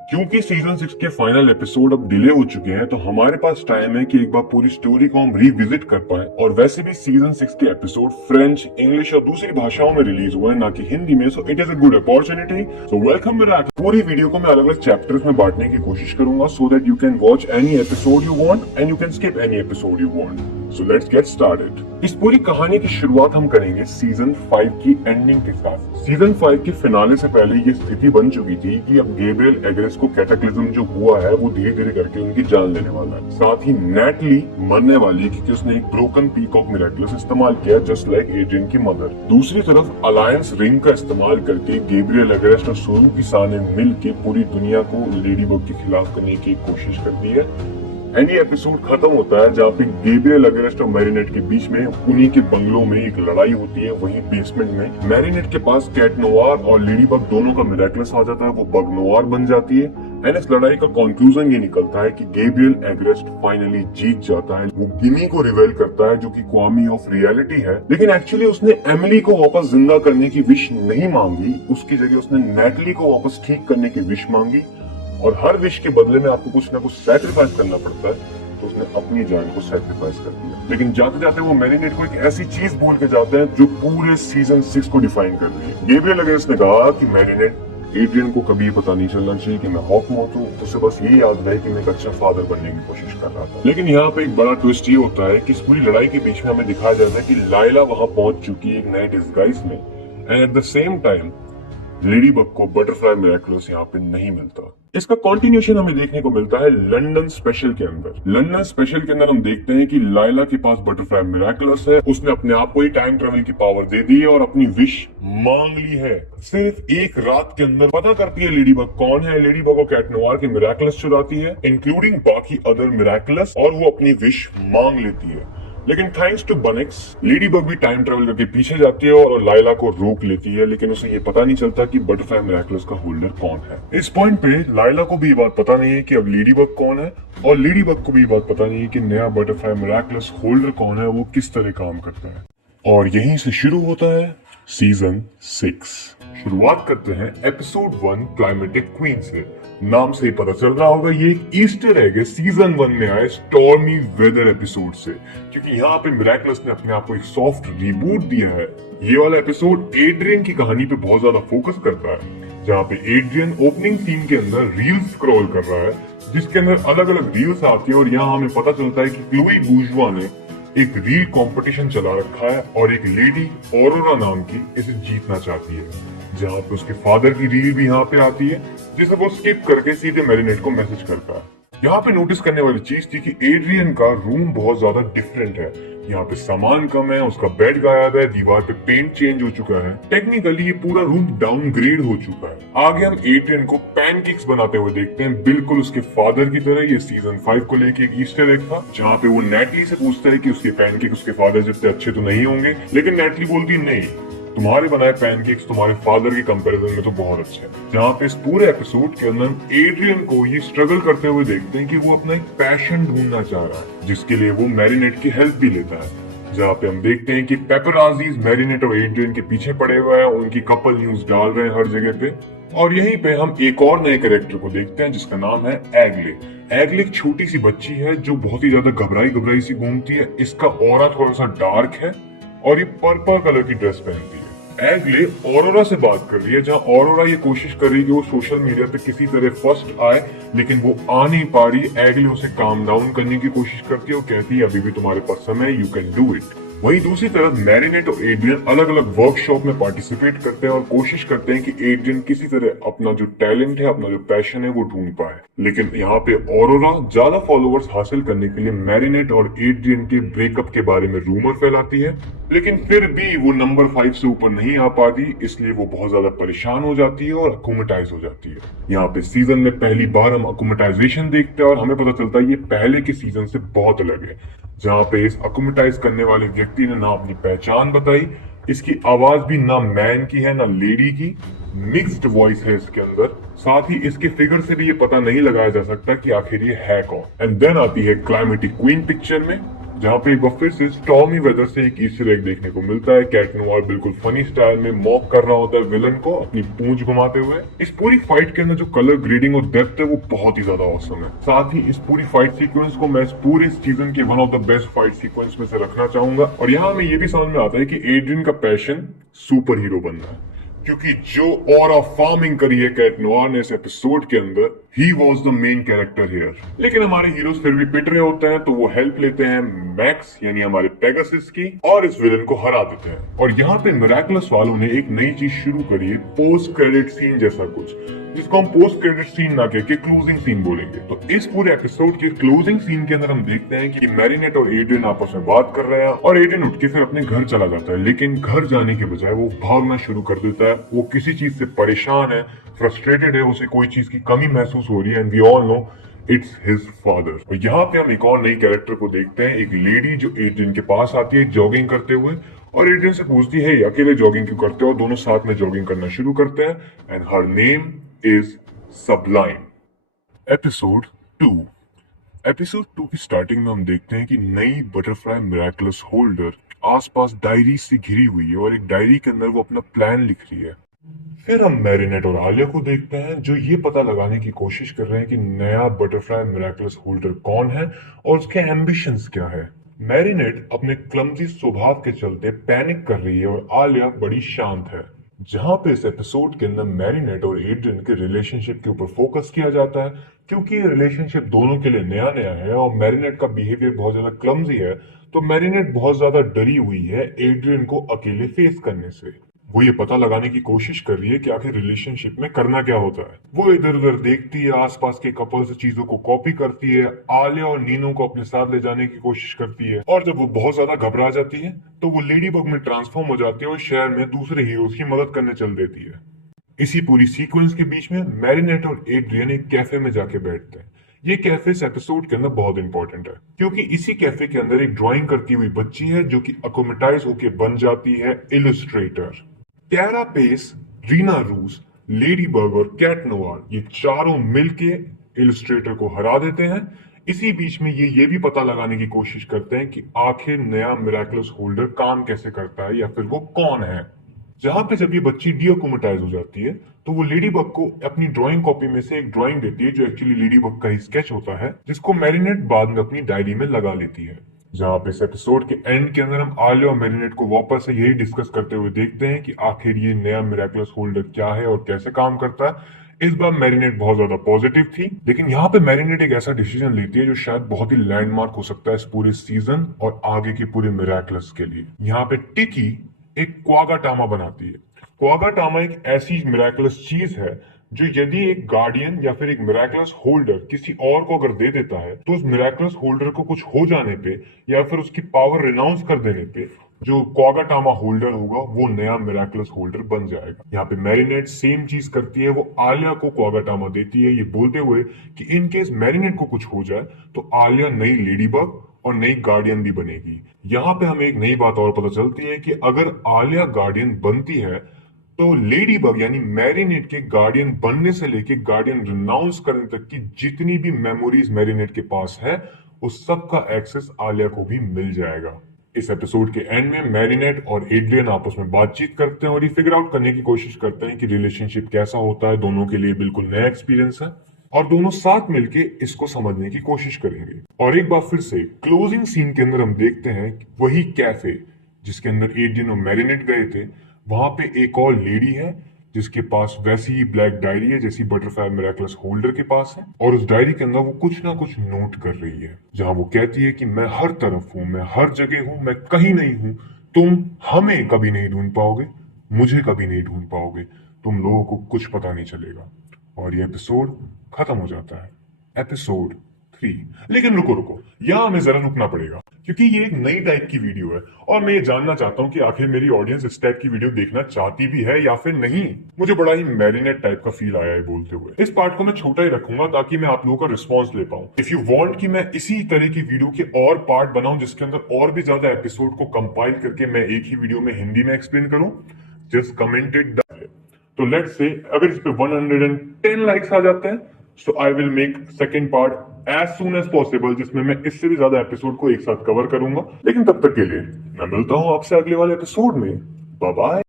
क्योंकि सीजन 6 के final episode अब डिले हो चुके हैं तो हमारे पास टाइम है कि एक बार पूरी स्टोरी को हम रिविजिट कर पाए। और वैसे भी सीजन 6 के एपिसोड फ्रेंच, इंग्लिश और दूसरी भाषाओं में रिलीज हुए हैं, ना कि हिंदी में। So it is a good opportunity. So welcome back. पूरी वीडियो को मैं अलग अलग चैप्टर्स में बांटने की कोशिश करूंगा so that you can watch any episode you want and you can skip any episode you want. So let's get started. इस पूरी कहानी की शुरुआत हम करेंगे सीजन 5 की एंडिंग के साथ। सीजन 5 के फिनाले से पहले ये स्थिति बन चुकी थी कि अब गैब्रियल एग्रेस को कैटाक्लिज्म जो हुआ है वो धीरे धीरे करके उनकी जान लेने वाला है। साथ ही नेटली मरने वाली है क्योंकि उसने एक ब्रोकन पीकॉक मिरेकलस इस्तेमाल किया जस्ट लाइक एड्रियन की मदर। दूसरी तरफ अलायंस रिंग का इस्तेमाल करके गैब्रियल एग्रेस और सोरूकिसा ने मिल के पूरी दुनिया को लेडीबग के खिलाफ करने की कोशिश कर दी है। एनी एपिसोड खत्म होता है जहाँ पे गैब्रियल एग्रेस्ट और मैरिनेट के बीच में उन्हीं के बंगलों में एक लड़ाई होती है। वहीं बेसमेंट में मैरिनेट के पास कैट नोवार और लेडी बग दोनों का मिरेकलस आ जाता है, वो बग नोवार बन जाती है। एंड इस लड़ाई का कंक्लूजन ये निकलता है कि गैब्रियल एग्रेस्ट फाइनली जीत जाता है। वो गिनी को रिवेल करता है जो कि क्वामी ऑफ रियलिटी है, लेकिन एक्चुअली उसने एमिली को वापस जिंदा करने की विश नहीं मांगी। उसकी जगह उसने नेटली को वापस ठीक करने की विश मांगी। और हर विश के बदले में आपको कुछ ना कुछ सैक्रिफाइस करना पड़ता है, तो उसने अपनी जान को सैक्रिफाइस कर दिया। लेकिन जाते जाते वो मैरिनेट को एक ऐसी चीज बोल के जाते हैं जो पूरे सीजन 6 को डिफाइन कर रही है। गैब्रियल एग्रेस ने कहा कि मैरिनेट, एड्रियन को कभी पता नहीं चलना चाहिए कि मैं हॉकमॉथ हूँ, उसे बस ये याद रहे कि मैं एक अच्छा फादर बनने की कोशिश कर रहा था। लेकिन यहाँ पे एक बड़ा ट्विस्ट ये होता है कि इस पूरी लड़ाई के बीच में हमें दिखाया जाता है कि लाइला वहां पहुंच चुकी है एक नए डिस्गाइज में। And at the same time lady bug को बटरफ्लाई मिरेकलस यहाँ पे नहीं मिलता। इसका कंटिन्यूएशन हमें देखने को मिलता है लंदन स्पेशल के अंदर। लंदन स्पेशल के अंदर हम देखते हैं कि लाइला के पास बटरफ्लाई मिरेकलस है। उसने अपने आप को ही टाइम ट्रेवल की पावर दे दी है और अपनी विश मांग ली है। सिर्फ एक रात के अंदर पता करती है लेडी बग कौन है। लेडी बग और कैट नोवार के मिरेकलस चुराती है, इंक्लूडिंग बाकी अदर मिरेकलस, और वो अपनी विश मांग लेती है। लेकिन थैंक्स टू बनेक्स, लेडी बग भी टाइम ट्रेवल करके पीछे जाती है और लाइला को रोक लेती है। लेकिन उसे ये पता नहीं चलता कि बटरफ्लाई मिरेकलस का होल्डर कौन है। इस पॉइंट पे लाइला को भी ये बात पता नहीं है कि अब लेडी बग कौन है, और लेडी बग को भी ये बात पता नहीं है कि नया बटरफ्लाई मिरेकलस होल्डर कौन है, वो किस तरह काम करता है। और यहीं से शुरू होता है सीजन 6। शुरुआत करते हैं एपिसोड 1 क्लाइमेटिक क्वीन से। नाम से ही पता चल रहा होगा ये एक ईस्टर एग है सीजन 1 में आए स्टॉर्मी वेदर एपिसोड से, क्योंकि यहाँ पे मिरेकलस ने अपने आप को एक सॉफ्ट रिबूट दिया है। ये वाला एपिसोड एड्रियन की कहानी पे बहुत ज्यादा फोकस करता है, जहाँ पे एड्रियन ओपनिंग सीन के अंदर रील्स स्क्रॉल कर रहा है, जिसके अंदर अलग अलग रील्स आती है। और यहाँ हमें पता चलता है कि क्लोई बूर्जुआ ने एक रील कंपटीशन चला रखा है और एक लेडी ऑरोरा नाम की इसे जीतना चाहती है, जहाँ पे उसके फादर की रील भी यहाँ पे आती है, जिसे वो स्किप करके सीधे मैरिनेट को मैसेज करता है। यहाँ पे नोटिस करने वाली चीज थी कि एड्रियन का रूम बहुत ज्यादा डिफरेंट है। यहाँ पे सामान कम है, उसका बेड गायब है, दीवार पे पेंट चेंज हो चुका है। टेक्निकली ये पूरा रूम डाउनग्रेड हो चुका है। आगे हम एड्रियन को पैनकेक्स बनाते हुए देखते हैं, बिल्कुल उसके फादर की तरह। ये सीजन 5 को लेके एक ईस्टर एग था, जहाँ पे वो नेटली से पूछता है कि उसके पैनकेक उसके फादर जितने अच्छे तो नहीं होंगे, लेकिन नेटली बोलती नहीं, तुम्हारे बनाए पैनकेक्स तुम्हारे फादर के कंपैरिजन में तो बहुत अच्छे हैं। जहाँ पे इस पूरे एपिसोड के अंदर एड्रियन को ये स्ट्रगल करते हुए देखते हैं कि वो अपना एक पैशन ढूंढना चाह रहा है, जिसके लिए वो मैरिनेट की हेल्प भी लेता है। जहाँ पे हम देखते हैं कि पेपराजीज मैरिनेट और एड्रियन के पीछे पड़े हुए हैं, उनकी कपल न्यूज डाल रहे हैं हर जगह पे। और यहीं पे हम एक और नए कैरेक्टर को देखते हैं जिसका नाम है एग्ले। एग्ले एक छोटी सी बच्ची है जो बहुत ही ज्यादा घबराई सी घूमती है। इसका ऑरा थोड़ा सा डार्क है और ये पर्पल कलर की ड्रेस पहनती है। एग्ले ऑरोरा से बात कर रही है, जहाँ ऑरोरा ये कोशिश कर रही है कि वो सोशल मीडिया पे किसी तरह फर्स्ट आए, लेकिन वो आ नहीं पा रही। एग्ले उसे काम डाउन करने की कोशिश करती है और कहती है अभी भी तुम्हारे पास समय, यू कैन डू इट। वहीं दूसरी तरफ मैरिनेट और एड्रियन अलग अलग वर्कशॉप में पार्टिसिपेट करते हैं और कोशिश करते हैं कि एड्रियन किसी तरह अपना जो टैलेंट है, अपना जो पैशन है वो ढूंढ पाए। लेकिन यहाँ पे ऑरोरा ज्यादा फॉलोअर्स हासिल करने के लिए मैरिनेट और एड्रियन के ब्रेकअप के बारे में रूमर फैलाती है, लेकिन फिर भी वो नंबर 5 से ऊपर नहीं आ पाती, इसलिए वो बहुत ज्यादा परेशान हो जाती है और अकोमेटाइज हो जाती है। यहाँ पे सीजन में पहली बार हम अकोमेटाइजेशन देखते हैं और हमें पता चलता है ये पहले के सीजन से बहुत अलग है, जहाँ पे इस अकोमेटाइज करने वाले व्यक्ति ने ना अपनी पहचान बताई, इसकी आवाज भी ना मैन की है ना लेडी की, मिक्स्ड वॉइस है इसके अंदर। साथ ही इसके फिगर से भी ये पता नहीं लगाया जा सकता कि आखिर ये है कौन। एंड देन आती है क्लाइमेटिक क्वीन पिक्चर में, जहाँ पे एक बार फिर से स्टॉर्मी वेदर से एक ईस्टर एग देखने को मिलता है। कैट नोवार बिल्कुल फनी स्टाइल में मॉक कर रहा होता है विलन को अपनी पूंछ घुमाते हुए। इस पूरी फाइट के अंदर जो कलर ग्रेडिंग और डेप्थ है वो बहुत ही ज्यादा औसम है। साथ ही इस पूरी फाइट सीक्वेंस को मैं इस पूरे सीजन के one of the best fight sequence में से रखना चाहूंगा। और यहाँ हमें ये भी समझ में आता है कि एड्रियन का पैशन सुपर हीरो बनना है, क्योंकि जो ऑरा फार्मिंग करी है कैट नोवार ने इस एपिसोड के अंदर, he was the main character here. लेकिन हमारे हीरोज फिर भी पिट रहे होते हैं, तो वो हेल्प लेते हैं मैक्स यानी हमारे पेगासस की और इस विलन को हरा देते हैं। और यहाँ पे मिराकुलस वालों ने एक नई चीज शुरू करी है, पोस्ट क्रेडिट सीन जैसा कुछ, जिसको हम पोस्ट क्रेडिट सीन ना कह के क्लोजिंग सीन बोलेंगे। तो इस पूरे एपिसोड के क्लोजिंग सीन के अंदर हम देखते हैं कि मैरिनेट और एड्रियन आपस में बात कर रहे हैं और एड्रियन उठ के फिर अपने घर चला जाता है। लेकिन घर जाने के बजाय वो भागना शुरू कर देता है। वो किसी चीज से परेशान है, फ्रस्ट्रेटेड है, उसे कोई चीज की कमी महसूस हो रही है and we all know it's his father. और यहाँ पे हम एक और नई कैरेक्टर को देखते हैं, एक लेडी जो एड्रियन के पास आती है जॉगिंग करते हुए और एड्रियन से पूछती है अकेले जॉगिंग क्यों करते हो। दोनों साथ में जॉगिंग करना शुरू करते हैं and her name is सबलाइन। Episode 2। Episode 2 की स्टार्टिंग में हम देखते हैं कि नई बटरफ्लाई मिराकुलस होल्डर आसपास डायरी से घिरी हुई है और एक डायरी के अंदर वो अपना प्लान लिख रही है। फिर हम मैरिनेट और आलिया को देखते हैं जो ये पता लगाने की कोशिश कर रहे हैं कि नया बटरफ्लाई मिराकुलस होल्डर कौन है और उसके एम्बिशंस क्या है। मैरिनेट अपने क्लमजी स्वभाव के चलते पैनिक कर रही है और आलिया बड़ी शांत है। जहां पे इस एपिसोड के अंदर मैरिनेट और एड्रियन के रिलेशनशिप के ऊपर फोकस किया जाता है, क्योंकि ये रिलेशनशिप दोनों के लिए नया नया है और मैरिनेट का बिहेवियर बहुत ज्यादा क्लमजी है, तो मैरिनेट बहुत ज्यादा डरी हुई है एड्रियन को अकेले फेस करने से। वो ये पता लगाने की कोशिश कर रही है कि आखिर रिलेशनशिप में करना क्या होता है। वो इधर उधर देखती है, आसपास के कपल से चीजों को कॉपी करती है, आलिया और नीनो को अपने साथ ले जाने की कोशिश करती है और जब वो बहुत ज्यादा घबरा जाती है तो वो लेडी बग में ट्रांसफॉर्म हो जाती है और शहर में दूसरे हीरोज की मदद करने चल देती है। इसी पूरी सीक्वेंस के बीच में मैरिनेट और एड्रियन एक कैफे में जाके बैठते हैं। ये कैफे इस एपिसोड के अंदर बहुत इंपॉर्टेंट है, क्योंकि इसी कैफे के अंदर एक ड्राइंग करती हुई बच्ची है जो कि अकोमेटाइज होके बन जाती है इलस्ट्रेटर। कैरा पेस, रीना रूस, लेडी बग और कैट नोवार ये चारों मिलके इलस्ट्रेटर को हरा देते हैं। इसी बीच में ये भी पता लगाने की कोशिश करते हैं कि आखिर नया मिराकुलस होल्डर काम कैसे करता है या फिर वो कौन है। जहां पे जब ये बच्ची डीअकोमेटाइज हो जाती है तो वो लेडी बग को अपनी ड्राइंग कॉपी में से एक ड्राइंग देती है जो एक्चुअली लेडी बग का ही स्केच होता है, जिसको मैरिनेट बाद में अपनी डायरी में लगा लेती है। जहां पे इस एपिसोड के एंड के अंदर हम आलिया और मैरिनेट को वापस से यही डिस्कस करते हुए देखते हैं कि आखिर ये नया मिराकुलस होल्डर क्या है और कैसे काम करता है। इस बार मैरिनेट बहुत ज्यादा पॉजिटिव थी, लेकिन यहाँ पे मैरिनेट एक ऐसा डिसीजन लेती है जो शायद बहुत ही लैंडमार्क हो सकता है इस पूरे सीजन और आगे के पूरे मिराकुलस के लिए। यहाँ पे टिकी एक क्वागाटामा बनाती है। क्वागाटामा एक ऐसी मिराकुलस चीज है जो यदि एक गार्डियन या फिर एक मिराकुलस होल्डर किसी और को अगर दे देता है तो उस मिराकुलस होल्डर को कुछ हो जाने पे या फिर उसकी पावर रिनाउंस कर देने पे जो क्वागाटामा होल्डर होगा वो नया मिराकुलस होल्डर बन जाएगा। यहाँ पे मैरिनेट सेम चीज करती है, वो आलिया को क्वागाटामा देती है ये बोलते हुए कि इन केस मैरिनेट को कुछ हो जाए तो आलिया नई लेडी बग और नई गार्डियन भी बनेगी। यहाँ पे हमें एक नई बात और पता चलती है कि अगर आलिया गार्डियन बनती है तो लेडी बग यानी मैरिनेट के गार्डियन बनने से लेके गार्डियन रिनाउंस करने तक की जितनी भी मेमोरीज मैरिनेट के पास है उस सब का एक्सेस आलिया को भी मिल जाएगा। इस एपिसोड के एंड में मैरिनेट और एड्रियन आपस में बातचीत करते हैं और ये फिगर आउट करने की कोशिश करते हैं कि रिलेशनशिप कैसा होता है। दोनों के लिए बिल्कुल नया एक्सपीरियंस है और दोनों साथ मिलके इसको समझने की कोशिश करेंगे। और एक बार फिर से क्लोजिंग सीन के अंदर हम देखते हैं वही कैफे जिसके अंदर एड्रियन और मैरिनेट गए थे, वहां पे एक और लेडी है जिसके पास वैसी ही ब्लैक डायरी है जैसी बटरफ्लाई मिराकुलस होल्डर के पास है और उस डायरी के अंदर वो कुछ ना कुछ नोट कर रही है, जहां वो कहती है कि मैं हर तरफ हूं, मैं हर जगह हूं, मैं कहीं नहीं हूं, तुम हमें कभी नहीं ढूंढ पाओगे, मुझे कभी नहीं ढूंढ पाओगे, तुम लोगों को कुछ पता नहीं चलेगा। और ये एपिसोड खत्म हो जाता है, एपिसोड 3। लेकिन रुको रुको, यहां हमें जरा रुकना पड़ेगा क्योंकि ये एक नई टाइप की वीडियो है और मैं ये जानना चाहता हूँ कि आखिर मेरी ऑडियंस इस टाइप की वीडियो देखना चाहती भी है या फिर नहीं। मुझे बड़ा ही मैरिनेट टाइप का फील आया है बोलते हुए। इस पार्ट को मैं छोटा ही रखूंगा ताकि मैं आप लोगों का रिस्पॉन्स ले पाऊं। इफ यू वांट कि मैं इसी तरह की वीडियो के और पार्ट बनाऊं जिसके अंदर और भी ज्यादा एपिसोड को कंपाइल करके मैं एक ही वीडियो में हिंदी में एक्सप्लेन करूं, जस्ट कमेंट इट डाउन। तो लेट्स से अगर इस पे 110 लाइक्स आ जाते हैं so I will make second part as soon as possible, जिसमें मैं इससे भी ज्यादा एपिसोड को एक साथ कवर करूंगा। लेकिन तब तक के लिए मैं मिलता हूं आपसे अगले वाले एपिसोड में। Bye bye.